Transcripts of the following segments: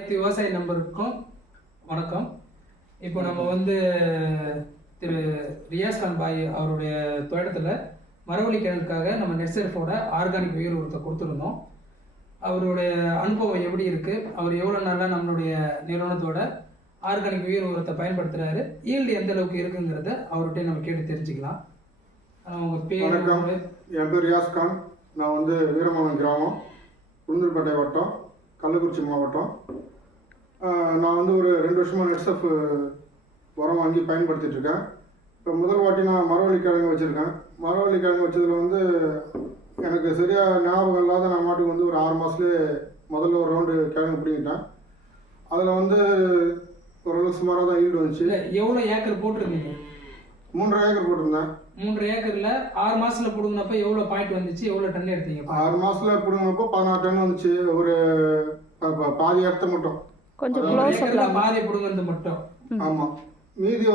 அனைத்து விவசாய நண்பருக்கும் வணக்கம். இப்போ நம்ம திரு ரியாஸ் கான் பாய் அவருடைய தோட்டத்தில் மரவள்ளி கிழங்குக்காக நம்ம நெட்செர்ஃபோட ஆர்கானிக் உயிர் உரத்தை கொடுத்துருந்தோம். அவருடைய அனுபவம் எப்படி இருக்குது, அவர் எவ்வளோ நாளாக நம்மளுடைய நிறுவனத்தோட ஆர்கானிக் உயிர் உரத்தை பயன்படுத்துகிறாரு, ஈல்டு எந்த அளவுக்கு இருக்குங்கிறத அவர்கிட்ட நம்ம கேட்டு தெரிஞ்சுக்கலாம். அவங்க பேர்? என் பேர் ரியாஸ் கான். நான் வீரமாவன் கிராமம், உளுந்தூர்பேட்டை வட்டம், கள்ளக்குறிச்சி மாவட்டம். நான் ஒரு 2 வருஷமாக நெட்செர்ஃப் உரம் வாங்கி பயன்படுத்திகிட்ருக்கேன். இப்போ முதல் வாட்டி நான் மரவள்ளி கிழங்கு வச்சுருக்கேன். மரவள்ளி கிழங்கு வச்சதில் எனக்கு சரியாக ஞாபகம் இல்லாத நான் மாட்டுக்கு ஒரு 6 மாதத்துலேயே முதல்ல ஒரு ரவுண்டு கிழங்கு பிடிங்கிட்டேன். அதில் ஓரளவுக்கு சுமாராக தான் ஈல்டு வந்துச்சு. எவ்வளோ ஏக்கர் போட்டிருந்தீங்க? 3.5 ஏக்கர் போட்டிருந்தேன். 3 ஏக்கரில் 6 மாதத்தில் பிடுங்கினப்போ எவ்வளோ பாயிண்ட் வந்துச்சு, எவ்வளோ டன் எடுத்தீங்க? 6 மாதத்தில் பிடுங்கினப்போ 16 டன் வந்துச்சு. ஒரு பாதி இடத்த மட்டும், கொஞ்சம் பாதி பிடுங்கிறது மட்டும். ஆமாம். மீதி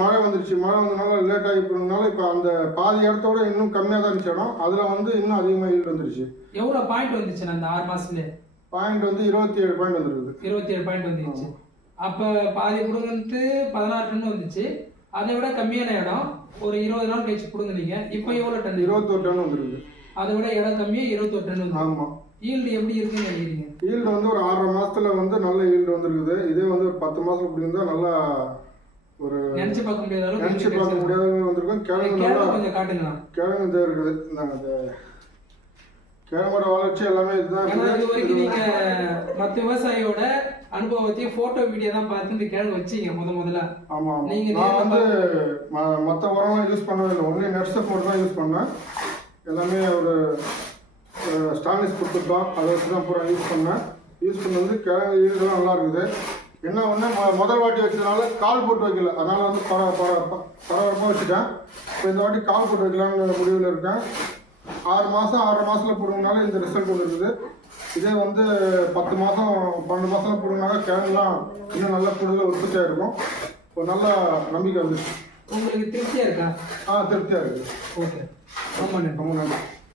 மழை வந்துருச்சு. மழை வந்ததுனால லேட் ஆகி பிடுங்கினால இப்போ அந்த பாதி இடத்தோட இன்னும் கம்மியாக தான் இருந்துச்சு இடம். அதில் இன்னும் அதிகமாக ஈல்டு வந்துருச்சு. எவ்வளோ பாயிண்ட் வந்துச்சு அந்த 6 மாதத்துலேயே? பாயிண்ட் 27 பாயிண்ட் வந்துருக்குது. 27 பாயிண்ட் வந்துருச்சு. அப்போ பாதி பிடுங்கிட்டு 16 டன் வந்துச்சு. அதை விட கம்மியான இடம் ஒரு 20 நாள் கழிச்சு பிடுங்குனீங்க. இப்போ எவ்வளோ டன்? 21 டன் வந்துருக்கு. அதை விட இடம் கம்மியாக 21 டன் வந்து. ஆமாம். ஈல்டு எப்படி இருக்குன்னு நினைக்கிறீங்க? ஈல்டு ஒரு 6.5 மாதத்தில் நல்ல ஈல்டு வந்துருக்குது. இதே 10 மாதம் இப்படி இருந்தால் நல்லா ஒரு நினச்சி பார்க்க முடியாத அளவுக்கு வந்திருக்கும். கிழங்கு நல்லா கொஞ்சம் காட்டுங்களா? கிழங்கு இதாக இருக்குது. இந்த கிழங்கோட வளர்ச்சி எல்லாமே இதுதான். இது வரைக்கும் நீங்கள் மற்ற விவசாயியோட அனுபவத்தையும் ஃபோட்டோ வீடியோ தான் பார்த்து இந்த கிழங்கு வச்சிங்க முதல்ல. ஆமாம். நான் மற்ற உரம்லாம் யூஸ் பண்ணவே இல்லை. ஒன்லி நெட்செர்ஃப் மட்டும் தான் யூஸ் பண்ணேன். எல்லாமே ஒரு ஸ்டானிஸ் கொடுத்துட்டோம். அதை வச்சு தான் பூரா யூஸ் பண்ணேன். யூஸ் பண்ணி கிழங்கு ஈல்டுலாம் நல்லா இருக்குது. என்ன முதல் வாட்டி வச்சதுனால கால் போட்டு வைக்கல. அதனால் பரபரப்பாக வச்சுட்டேன். இப்போ இந்த வாட்டி கால் போட்டு வைக்கலாம்னு முடிவில் இருக்கேன். 6 மாதம் 6.5 மாதத்தில் போடுறதுனால இந்த ரிசல்ட் இருக்குது. இதே 10 மாதம் 12 மாதம் போடுறதுனால கிழங்குலாம் இன்னும் நல்லா கூடுதலாக உற்பத்தியாக இருக்கும். ஒரு நல்ல நம்பிக்கை வந்துச்சு. உங்களுக்கு திருப்தியாக இருக்கா? திருப்தியாக இருக்குது. ஓகே, ரொம்ப நன்றி.